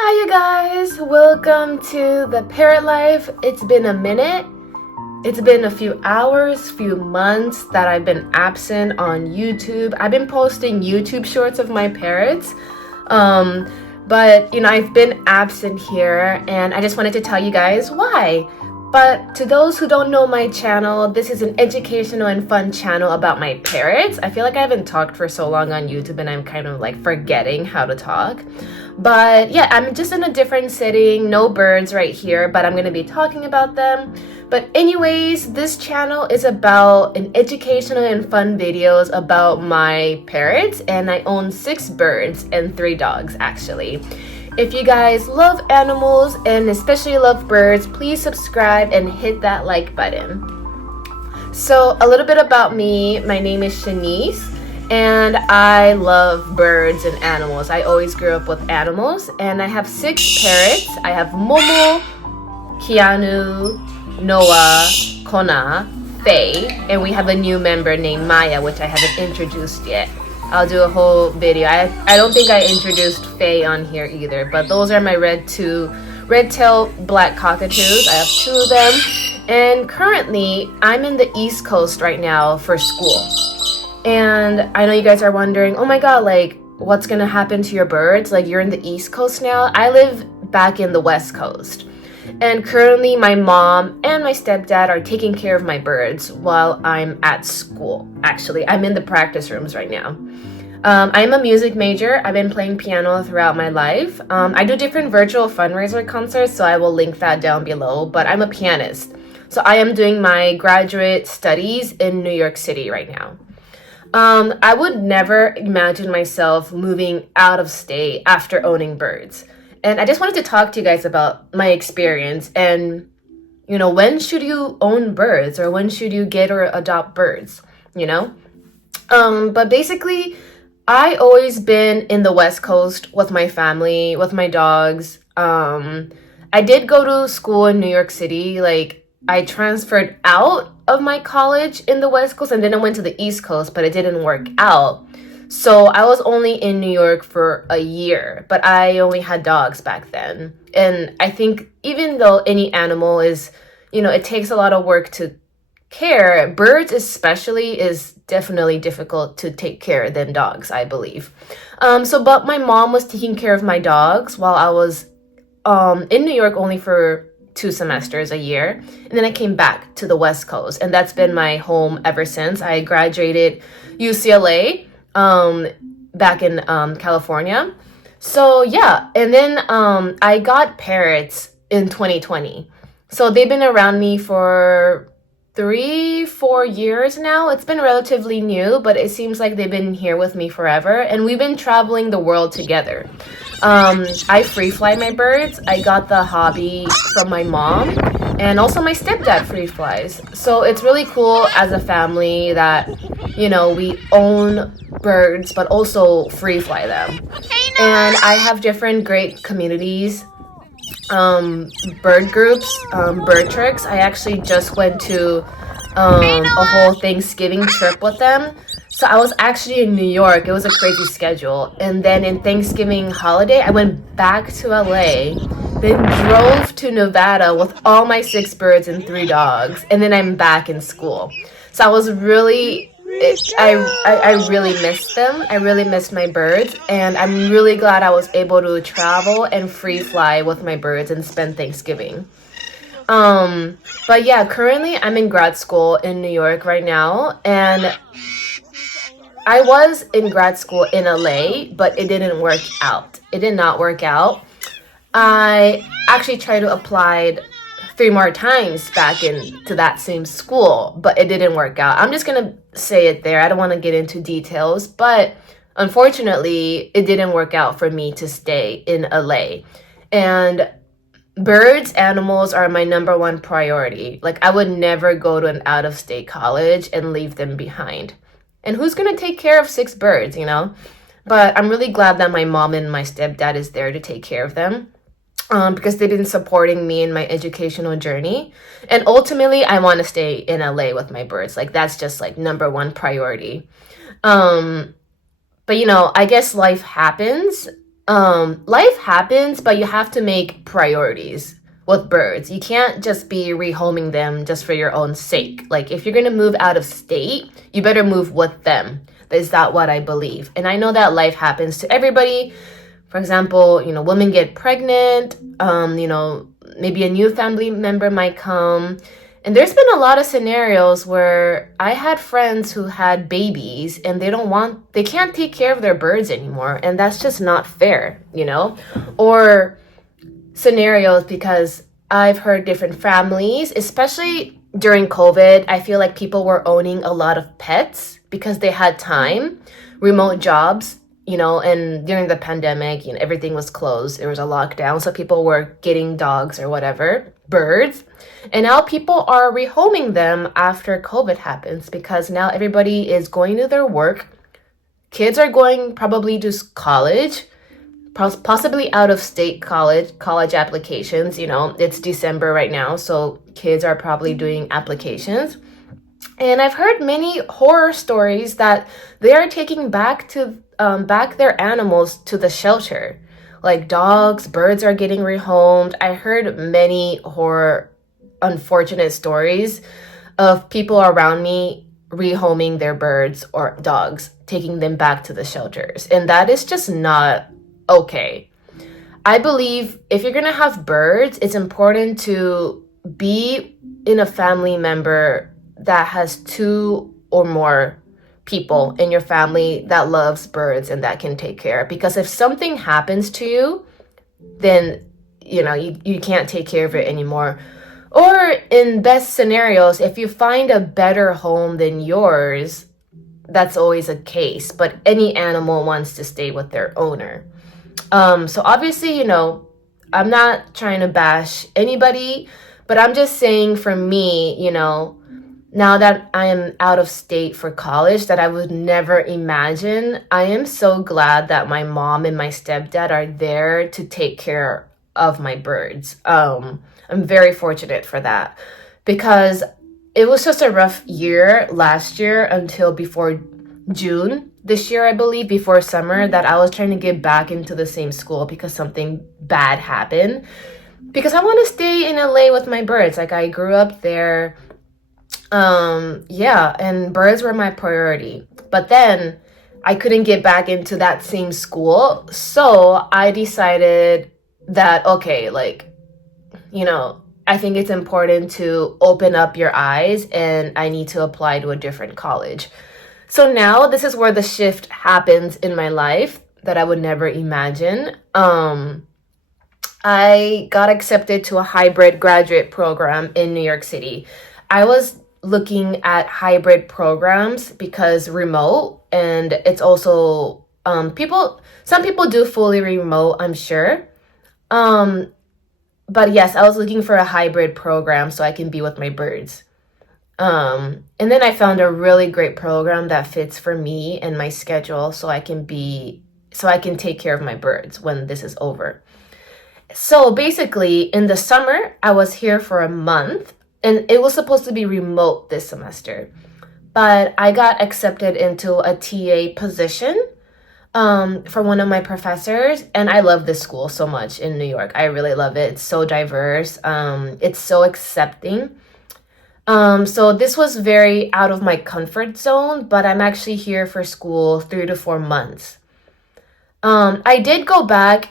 Hi you guys, welcome to the Parrot Life. It's been a minute. It's been a few hours, few months that I've been absent on YouTube. I've been posting YouTube shorts of my parrots. But I've been absent here and I just wanted to tell you guys why. But to those who don't know my channel, this is an educational and fun channel about my parrots. I feel like I haven't talked for so long on YouTube and I'm kind of like forgetting how to talk. But yeah, I'm just in a different setting, no birds right here, but I'm going to be talking about them. But anyways, this channel is about an educational and fun videos about my parrots, and I own 6 birds and 3 dogs actually. If you guys love animals and especially love birds, please subscribe and hit that like button. So a little bit about me, my name is Shanice. And I love birds and animals. I always grew up with animals. And I have 6 parrots. I have Momo, Keanu, Noah, Kona, Faye. And we have a new member named Maya, which I haven't introduced yet. I'll do a whole video. I don't think I introduced Faye on here either. But those are my red-tailed black cockatoos. I have 2 of them. And currently, I'm in the East Coast right now for school. And I know you guys are wondering, oh my god, like, what's gonna happen to your birds? Like, you're in the East Coast now. I live back in the West Coast. And currently, my mom and my stepdad are taking care of my birds while I'm at school. Actually, I'm in the practice rooms right now. I'm a music major. I've been playing piano throughout my life. I do different virtual fundraiser concerts, so I will link that down below. But I'm a pianist. So I am doing my graduate studies in New York City right now. I would never imagine myself moving out of state after owning birds. And I just wanted to talk to you guys about my experience and, when should you own birds or when should you get or adopt birds, But basically, I always been in the West Coast with my family, with my dogs. I did go to school in New York City, like, I transferred out of my college in the West Coast and then I went to the East Coast, but it didn't work out. So I was only in New York for a year, but I only had dogs back then. And I think even though any animal is, it takes a lot of work to care, birds especially is definitely difficult to take care than dogs, I believe. But my mom was taking care of my dogs while I was in New York only for 2 semesters a year, and then I came back to the West Coast, and that's been my home ever since. I graduated UCLA back in California. So yeah, and then I got parrots in 2020. So they've been around me for 3-4 years now. It's been relatively new, but it seems like they've been here with me forever, and we've been traveling the world together. I free fly my birds. I got the hobby from my mom and also my stepdad free flies. So it's really cool as a family that, we own birds but also free fly them. And I have different great communities, bird groups, bird tricks. I actually just went to a whole Thanksgiving trip with them. So I was actually in New York. It was a crazy schedule. And then in Thanksgiving holiday, I went back to LA, then drove to Nevada with all my 6 birds and 3 dogs. And then I'm back in school. So I was really, I really missed them. I really missed my birds. And I'm really glad I was able to travel and free fly with my birds and spend Thanksgiving. But yeah, currently I'm in grad school in New York right now. And I was in grad school in LA, but it didn't work out. It did not work out. I actually tried to apply 3 more times back into that same school, but it didn't work out. I'm just going to say it there. I don't want to get into details, but unfortunately, it didn't work out for me to stay in LA. And birds, animals are my #1 priority. Like, I would never go to an out-of-state college and leave them behind. And who's going to take care of 6 birds, But I'm really glad that my mom and my stepdad is there to take care of them because they've been supporting me in my educational journey. And ultimately, I want to stay in LA with my birds. Like, that's just like #1 priority. But I guess life happens Life happens, but you have to make priorities with birds. You can't just be rehoming them just for your own sake. Like if you're gonna move out of state, you better move with them. Is that what I believe? And I know that life happens to everybody. For example, women get pregnant, maybe a new family member might come. And there's been a lot of scenarios where I had friends who had babies and they can't take care of their birds anymore. And that's just not fair, Or scenarios, because I've heard different families, especially during COVID, I feel like people were owning a lot of pets because they had time, remote jobs, and during the pandemic, everything was closed. There was a lockdown, so people were getting dogs or whatever, birds. And now people are rehoming them after COVID happens because now everybody is going to their work. Kids are going probably to college, possibly out of state college applications. It's December right now, so kids are probably doing applications. And I've heard many horror stories that they are taking back their animals to the shelter. Like dogs, birds are getting rehomed. I heard many unfortunate stories of people around me rehoming their birds or dogs, taking them back to the shelters. And that is just not okay. I believe if you're gonna have birds, it's important to be in a family member that has 2 or more people in your family that loves birds and that can take care. Because if something happens to you, then you can't take care of it anymore. Or in best scenarios, if you find a better home than yours, that's always a case. But any animal wants to stay with their owner. So obviously, I'm not trying to bash anybody, but I'm just saying for me, now that I am out of state for college, that I would never imagine. I am so glad that my mom and my stepdad are there to take care of my birds. I'm very fortunate for that because it was just a rough year last year until before June this year, I believe, before summer, that I was trying to get back into the same school because something bad happened. Because I want to stay in LA with my birds. Like I grew up there. And birds were my priority. But then I couldn't get back into that same school. So I decided that, okay, I think it's important to open up your eyes and I need to apply to a different college. So now this is where the shift happens in my life that I would never imagine. I got accepted to a hybrid graduate program in New York City. I was looking at hybrid programs because remote, and it's also some people do fully remote, I'm sure. But yes, I was looking for a hybrid program so I can be with my birds. And then I found a really great program that fits for me and my schedule so I can take care of my birds when this is over. So basically in the summer, I was here for a month and it was supposed to be remote this semester, but I got accepted into a TA position for one of my professors, and I love this school so much in New York. I really love it. It's so diverse. It's so accepting. So this was very out of my comfort zone, but I'm actually here for school 3 to 4 months. I did go back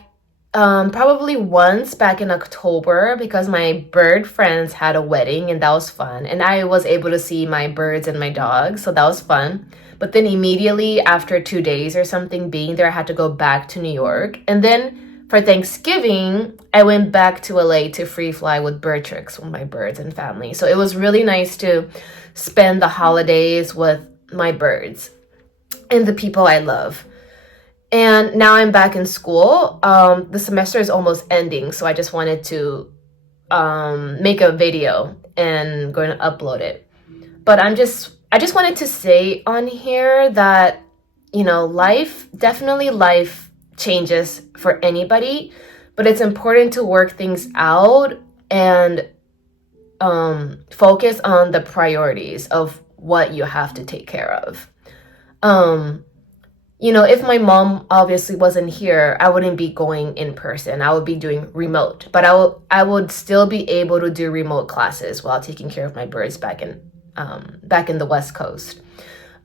probably once back in October because my bird friends had a wedding and that was fun. And I was able to see my birds and my dogs, so that was fun. But then immediately after 2 days or something being there, I had to go back to New York. And then for Thanksgiving, I went back to LA to freefly with bird tricks with my birds and family. So it was really nice to spend the holidays with my birds and the people I love. And now I'm back in school. The semester is almost ending, so I just wanted to make a video and going to upload it. But I just wanted to say on here that, life changes for anybody, but it's important to work things out and focus on the priorities of what you have to take care of. if my mom obviously wasn't here, I wouldn't be going in person. I would be doing remote, but I would still be able to do remote classes while taking care of my birds back in the West Coast.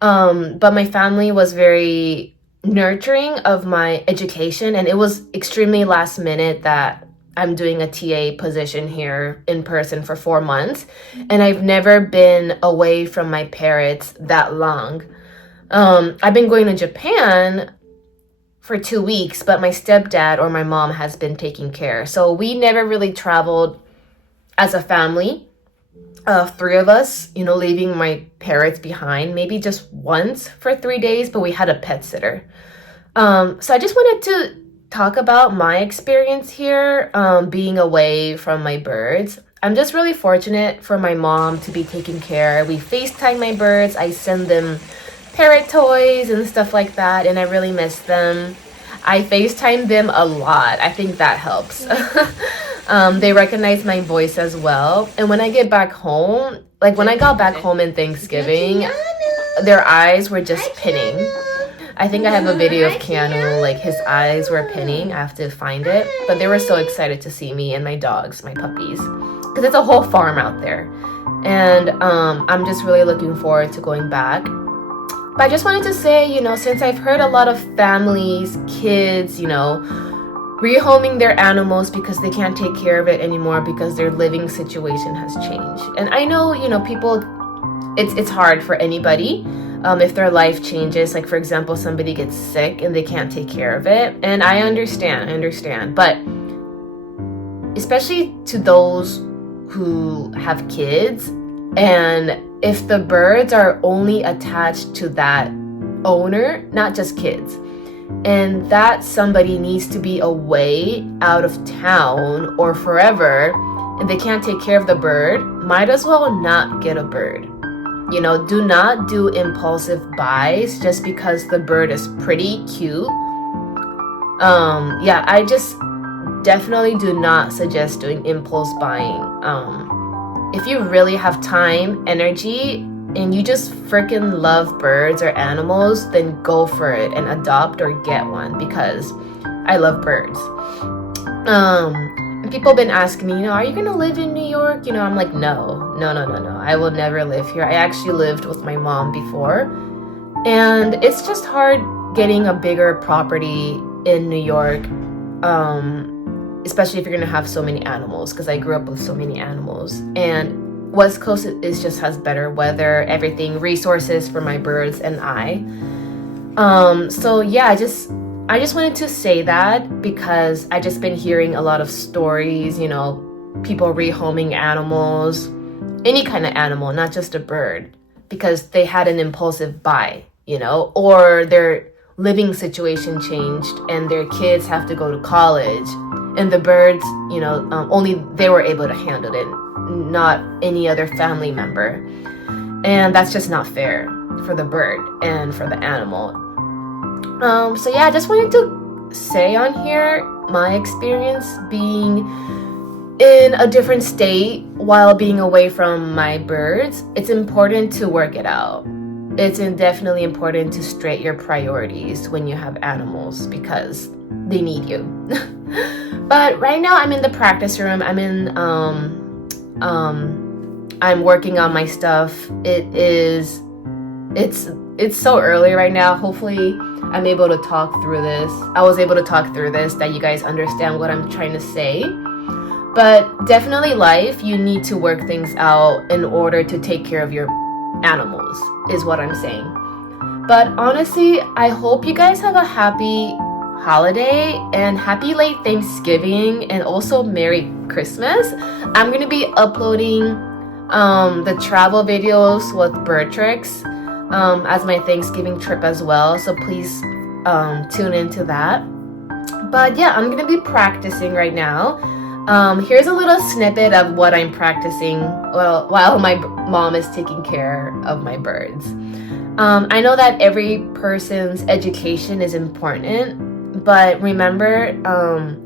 But my family was very nurturing of my education, and it was extremely last minute that I'm doing a TA position here in person for 4 months, and I've never been away from my parrots that long. I've been going to Japan for 2 weeks, but my stepdad or my mom has been taking care. So we never really traveled as a family, three of us, leaving my parrots behind, maybe just once for 3 days, but we had a pet sitter. So I just wanted to talk about my experience here, being away from my birds. I'm just really fortunate for my mom to be taking care. We FaceTime my birds. I send them parrot toys and stuff like that, and I really miss them. I FaceTime them a lot. I think that helps. They recognize my voice as well. And when I get back home, like when I got back home in Thanksgiving, their eyes were just pinning. I think I have a video of Keanu, like his eyes were pinning. I have to find it. But they were so excited to see me and my dogs, my puppies. Because it's a whole farm out there. And I'm just really looking forward to going back. But I just wanted to say, since I've heard a lot of families, kids, rehoming their animals because they can't take care of it anymore because their living situation has changed. And I know, people, it's hard for anybody if their life changes. Like, for example, somebody gets sick and they can't take care of it. And I understand. But especially to those who have kids, and if the birds are only attached to that owner, not just kids, and that somebody needs to be away out of town or forever, and they can't take care of the bird, might as well not get a bird. Do not do impulsive buys just because the bird is pretty cute. I just definitely do not suggest doing impulse buying. If you really have time, energy, and you just freaking love birds or animals, then go for it and adopt or get one, because I love birds. And people have been asking me, are you gonna live in New York? I'm like, no. I will never live here. I actually lived with my mom before, and it's just hard getting a bigger property in New York, especially if you're gonna have so many animals, because I grew up with so many animals. And West Coast has better weather, everything, resources for my birds and I. I just wanted to say that because I just been hearing a lot of stories, people rehoming animals, any kind of animal, not just a bird, because they had an impulsive buy, or their living situation changed and their kids have to go to college, and the birds, only they were able to handle it, not any other family member. And that's just not fair for the bird and for the animal. I just wanted to say on here my experience being in a different state while being away from my birds. It's important to work it out. It's definitely important to straight your priorities when you have animals, because they need you. But right now I'm in the practice room. I'm working on my stuff. It's so early right now. Hopefully I'm able to talk through this. I was able to talk through this, that you guys understand what I'm trying to say. But definitely life, you need to work things out in order to take care of your animals, is what I'm saying. But honestly, I hope you guys have a happy holiday and happy late Thanksgiving, and also Merry Christmas. I'm going to be uploading the travel videos with bird tricks as my Thanksgiving trip as well, so please tune into that. But yeah, I'm going to be practicing right now. Here's a little snippet of what I'm practicing while my mom is taking care of my birds. I know that every person's education is important, but remember,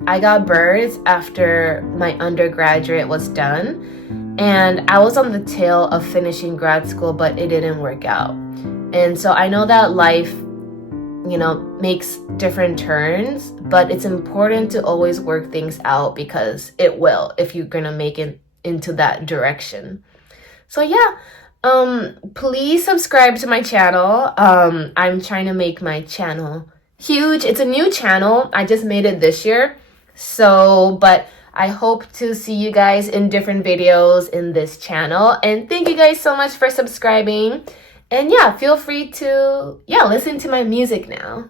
I got birds after my undergraduate was done, and I was on the tail of finishing grad school, but it didn't work out. And so I know that life makes different turns, but it's important to always work things out because it will if you're gonna make it into that direction. So yeah, please subscribe to my channel. I'm trying to make my channel huge. It's a new channel. I just made it this year. So, but I hope to see you guys in different videos in this channel. And thank you guys so much for subscribing. And yeah, feel free to, listen to my music now.